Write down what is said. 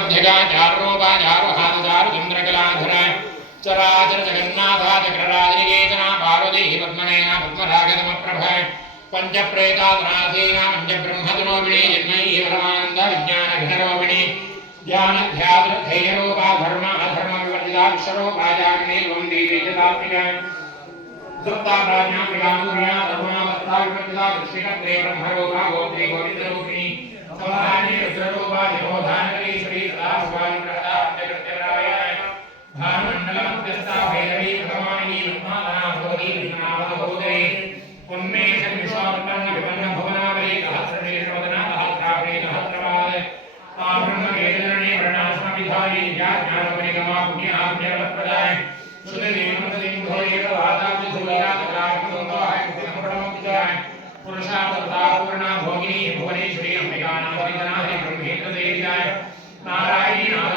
मध्यगा चारुरूपा चारुहातचारु चन्द्रकलाधर चराचर जगन्नाथा चक्रराजनिकेतना पार्वती पद्मनयना पद्मरागतमप्रभ पंचप्रेताधनासीना पंचब्रह्मतनोपिणी जन्मयी परमानंद विज्ञानघनरोपिणी ध्यानध्यातृधैर्यरूपा धर्म अधर्म विवर्जिता विश्वरूपा जाग्ने त्वं देवी जतात्मिका सुप्ता प्राज्ञा विगानुर्या धर्मावस्था विवर्जिता दृष्टिकत्रे ब्रह्मरूपा गोत्रे गोविन्दरूपिणी समाधाने रुद्ररूपा जगोधानकरीश्वरी सदा भवानी प्रदा पंचकृत्यराय भानुमण्डलमध्यस्था भैरवी भगवानी पद्माधना भगवती विघ्नावधभूतये उन्मेष विश्वावतन्न विपन्न भुवनावली सहस्रशीर्षवदना सहस्राभे सहस्रपाद ब्रह्म वेदने वर्णाश्रम विधायी ज्ञानपरिगमा पुण्यप्रदाय शुद्धदेवमतलिंगो एकवादाब्धिसूर्यातरागमसंतोहाय मुक्तिसम्पदमोक्षाय पुरुषार्थता पूर्णा भोगिनी भुवनेश्वरी अंबिकानां वरिदनाय ब्रह्मेन्द्रदेव्याय नारायण